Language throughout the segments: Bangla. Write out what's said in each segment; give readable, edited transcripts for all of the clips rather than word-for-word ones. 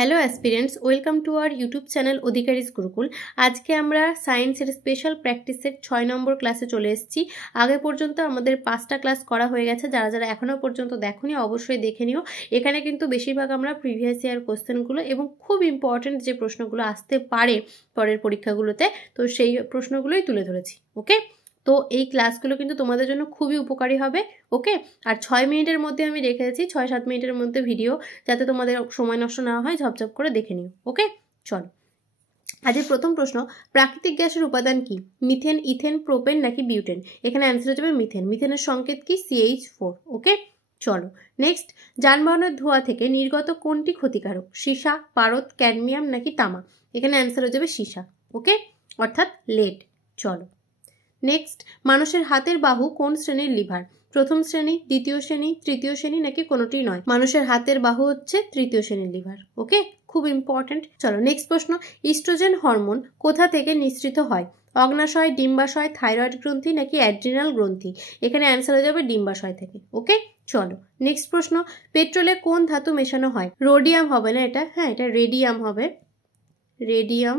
Hello aspirants, welcome to our YouTube channel Adhikari's Gurukul. আজকে আমরা সায়েন্সের স্পেশাল প্র্যাকটিসের 6 নম্বর ক্লাসে চলে এসেছি। আগে পর্যন্ত আমাদের 5টা ক্লাস করা হয়ে গেছে। যারা যারা এখনও পর্যন্ত দেখোনি অবশ্যই দেখে নিও। এখানে কিন্তু বেশিরভাগ আমরা প্রিভিয়াস ইয়ার কোশ্চেনগুলো এবং খুব ইম্পর্টেন্ট যে প্রশ্নগুলো আসতে পারে পরের পরীক্ষাগুলোতে, তো সেই প্রশ্নগুলোই তুলে ধরেছি। ওকে, তো এই ক্লাসগুলো কিন্তু তোমাদের জন্য খুবই উপকারী হবে। ওকে, আর 6 মিনিটের মধ্যে আমি রেখেছি, 6-7 মিনিটের মধ্যে ভিডিও, যাতে তোমাদের সময় নষ্ট না হয়। ঝপঝপ করে দেখে নিও। ওকে, চলো। আজকের প্রথম প্রশ্ন, প্রাকৃতিক গ্যাসের উপাদান কি? মিথেন, ইথেন, প্রোপেন নাকি বিউটেন? এখানে অ্যান্সার হয়ে যাবে মিথেন। মিথেনের সংকেত কি? CH4। ওকে, চলো নেক্সট। যানবাহনের ধোঁয়া থেকে নির্গত কোনটি ক্ষতিকারক? সীসা, পারদ, ক্যাডমিয়াম নাকি তামা? এখানে অ্যান্সার হয়ে যাবে সীসা। ওকে, অর্থাৎ লেড। চলো নেক্সট, মানুষের হাতের বাহু কোন শ্রেণীর লিভার? প্রথম শ্রেণী, দ্বিতীয় শ্রেণী, তৃতীয় শ্রেণী নাকি কোনোটি নয়? মানুষের হাতের বাহু হচ্ছে তৃতীয় শ্রেণীর লিভার। ওকে, খুব ইম্পর্টেন্ট। চলো নেক্সট প্রশ্ন, ইস্ট্রোজেন হরমোন কোথা থেকে নিঃসৃত হয়? অগ্নাশয়, ডিম্বাশয়, থাইরয়েড গ্রন্থি নাকি অ্যাড্রিনাল গ্রন্থি? এখানে অ্যান্সার হয়ে যাবে ডিম্বাশয় থেকে। ওকে, চলো নেক্সট প্রশ্ন, পেট্রোলে কোন ধাতু মেশানো হয়? রোডিয়াম হবে না এটা, হ্যাঁ এটা রেডিয়াম হবে। রেডিয়াম,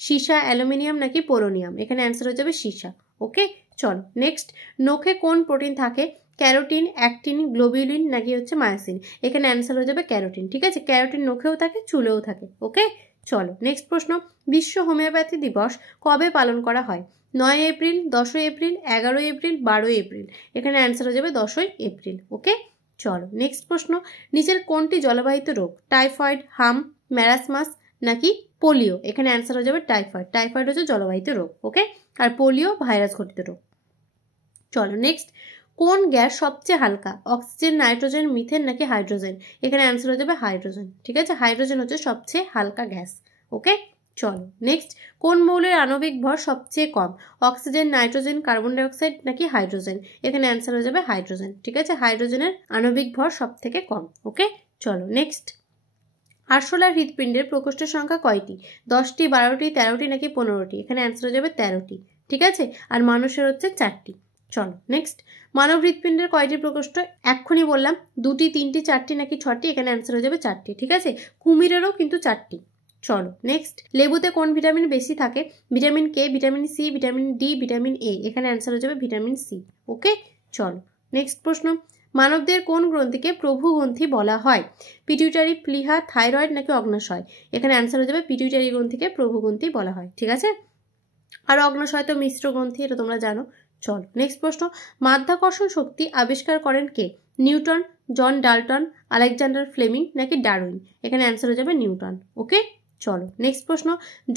সীসা, অ্যালুমিনিয়াম নাকি পোলোনিয়াম? এখানে অ্যান্সার হয়ে যাবে সীসা। ওকে, চলো নেক্সট, নখে কোন প্রোটিন থাকে? ক্যারোটিন, অ্যাক্টিন, গ্লোবিউলিন নাকি হচ্ছে মায়োসিন? এখানে অ্যান্সার হয়ে যাবে ক্যারোটিন। ঠিক আছে, ক্যারোটিন নখেও থাকে, চুলেও থাকে। ওকে, চলো নেক্সট প্রশ্ন, বিশ্ব হোমিওপ্যাথি দিবস কবে পালন করা হয়? 9 এপ্রিল, 10 এপ্রিল, 11 এপ্রিল, 12 এপ্রিল? এখানে অ্যান্সার হয়ে যাবে 10 এপ্রিল। ওকে, চলো নেক্সট প্রশ্ন, নিচের কোনটি জলবাহিত রোগ? টাইফয়েড, হাম, ম্যারাসমাস নাকি পোলিও? এখানে অ্যান্সার হয়ে যাবে টাইফয়েড। টাইফয়েড হচ্ছে জলবাহিত রোগ। ওকে, আর পোলিও ভাইরাস ঘটিত রোগ। চলো নেক্সট, কোন গ্যাস সবচেয়ে হালকা? অক্সিজেন, নাইট্রোজেন, মিথেন নাকি হাইড্রোজেন? এখানে অ্যান্সার হয়ে যাবে হাইড্রোজেন। ঠিক আছে, হাইড্রোজেন হচ্ছে সবচেয়ে হালকা গ্যাস। ওকে, চলো নেক্সট, কোন মৌলের আণবিক ভর সবচেয়ে কম? অক্সিজেন, নাইট্রোজেন, কার্বন ডাইঅক্সাইড নাকি হাইড্রোজেন? এখানে অ্যান্সার হয়ে যাবে হাইড্রোজেন। ঠিক আছে, হাইড্রোজেনের আণবিক ভর সব থেকে কম। ওকে, চলো নেক্সট, আরশোলার হৃৎপিণ্ডের প্রকোষ্ঠের সংখ্যা কয়টি? 10টি, 12টি, 13টি নাকি 15টি? এখানে অ্যান্সার হয়ে যাবে 13টি। ঠিক আছে, আর মানুষের হচ্ছে 4টি। চলো নেক্সট, মানব হৃৎপিণ্ডের কয়টি প্রকোষ্ঠ? এক্ষুনি বললাম 2টি, 3টি, 4টি নাকি 6টি? এখানে অ্যান্সার হয়ে যাবে 4টি। ঠিক আছে, কুমিরেরও কিন্তু 4টি। চলো নেক্সট, লেবুতে কোন ভিটামিন বেশি থাকে? Vitamin K, vitamin C, vitamin D, vitamin A? এখানে অ্যান্সার হয়ে যাবে ভিটামিন সি। ওকে, চলো নেক্সট প্রশ্ন, মানবদের কোন গ্রন্থিকে প্রভু গ্রন্থি বলা হয়? পিটিউটারি, প্লিহা, থাইরয়েড নাকি অগ্নাশয়? এখানে অ্যান্সার হয়ে যাবে পিটিউটারি গ্রন্থিকে প্রভু গ্রন্থি বলা হয়। ঠিক আছে, আর অগ্নাশয় তো মিশ্র গ্রন্থি, এটা তোমরা জানো। চলো নেক্সট প্রশ্ন, মাধ্যাকর্ষণ শক্তি আবিষ্কার করেন কে? Newton, John Dalton, Alexander Fleming নাকি ডারউইন? এখানে অ্যান্সার হয়ে যাবে নিউটন। ওকে, চলো নেক্সট প্রশ্ন,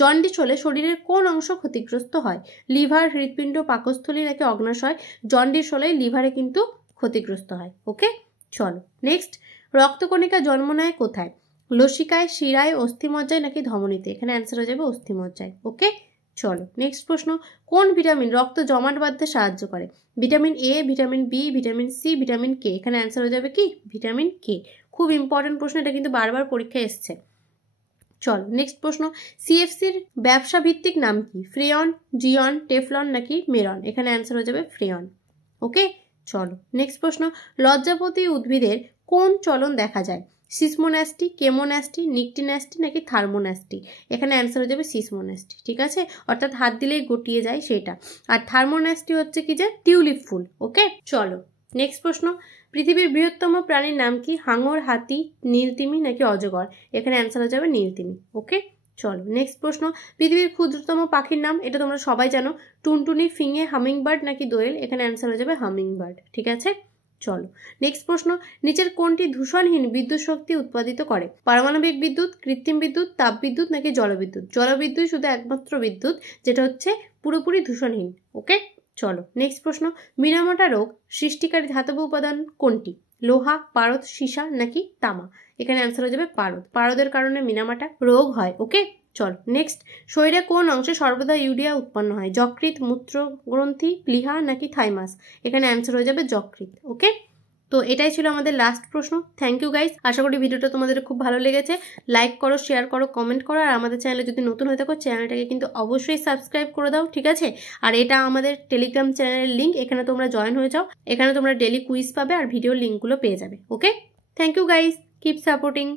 জন্ডিস হলে শরীরের কোন অংশ ক্ষতিগ্রস্ত হয়? লিভার, হৃৎপিণ্ড, পাকস্থলী নাকি অগ্নাশয়? জন্ডিস হলে লিভারে কিন্তু ক্ষতিগ্রস্ত হয়। ওকে, চলো নেক্সট, রক্তকণিকা জন্ম নেয় কোথায়? লসিকায়, শিরায়, অস্থিমজ্জায় নাকি ধমনীতে? এখানে অ্যান্সার হয়ে যাবে অস্থিমজ্জায়। ওকে, চলো নেক্সট প্রশ্ন, কোন ভিটামিন রক্ত জমাট বাঁধতে সাহায্য করে? Vitamin A, vitamin B, vitamin C, vitamin K? এখানে অ্যান্সার হয়ে যাবে কি? Vitamin K. খুব ইম্পর্টেন্ট প্রশ্ন, এটা কিন্তু বারবার পরীক্ষায় এসছে। চলো নেক্সট প্রশ্ন, সিএফসির ব্যবসা ভিত্তিক নাম কি? ফ্রেয়ন, জিয়ন, টেফলন নাকি মেরন? এখানে অ্যান্সার হয়ে যাবে ফ্রেয়ন। ওকে, চলো নেক্সট প্রশ্ন, লজ্জাপতি উদ্ভিদের কোন চলন দেখা যায়? সিসমোন্যাস্টি, কেমোন্যাস্টি, নিকটিন্যাস্টি নাকি থার্মোন্যাস্টি? এখানে অ্যান্সার হয়ে যাবে সিসমোন্যাস্টি। ঠিক আছে, অর্থাৎ হাত দিলেই গটিয়ে যায় সেটা। আর থার্মোন্যাস্টি হচ্ছে কি, যে টিউলিপ ফুল। ওকে, চলো নেক্সট প্রশ্ন, পৃথিবীর বৃহত্তম প্রাণীর নাম কি? হাঙর, হাতি, নীলতিমি নাকি অজগর? এখানে অ্যান্সার হয়ে যাবে নীলতিমি। ওকে, চলো নেক্সট প্রশ্ন, পৃথিবীর ক্ষুদ্রতম পাখির নাম? এটা তোমরা সবাই জানো, টুনটুনি, ফিঙে, হামিংবার্ড নাকি দোয়েল? এখানে অ্যান্সার হয়ে যাবে হামিংবার্ড। ঠিক আছে, চলো নেক্সট প্রশ্ন, নিচের কোনটি দূষণহীন বিদ্যুৎ শক্তি উৎপাদিত করে? পারমাণবিক বিদ্যুৎ, কৃত্রিম বিদ্যুৎ, তাপবিদ্যুৎ নাকি জলবিদ্যুৎ? জলবিদ্যুৎ শুধু একমাত্র বিদ্যুৎ যেটা হচ্ছে পুরোপুরি দূষণহীন। ওকে, চলো নেক্সট প্রশ্ন, মিনামোটা রোগ সৃষ্টিকারী ধাতব উপাদান কোনটি? লোহা, পারদ, সীসা নাকি তামা? এখানে অ্যান্সার হয়ে যাবে পারদ। পারদের কারণে মিনামাটা রোগ হয়। ওকে, চলো নেক্সট, শরীরে কোন অংশে সর্বদা ইউরিয়া উৎপন্ন হয়? যকৃৎ, মূত্রগ্রন্থি, প্লিহা নাকি থাইমাস? এখানে অ্যান্সার হয়ে যাবে যকৃৎ। ওকে, তো এটাই ছিল আমাদের লাস্ট প্রশ্ন। থ্যাংক ইউ গাইস, আশা করি ভিডিওটা তোমাদের খুব ভালো লেগেছে। লাইক করো, শেয়ার করো, কমেন্ট করো, আর আমাদের চ্যানেলে যদি নতুন হয়ে থাকো চ্যানেলটাকে কিন্তু অবশ্যই সাবস্ক্রাইব করে দাও। ঠিক আছে, আর এটা আমাদের টেলিগ্রাম চ্যানেলের লিঙ্ক, এখানে তোমরা জয়েন হয়ে যাও। এখানে তোমরা ডেলি কুইজ পাবে আর ভিডিওর লিঙ্কগুলো পেয়ে যাবে। Okay, thank you guys, keep supporting.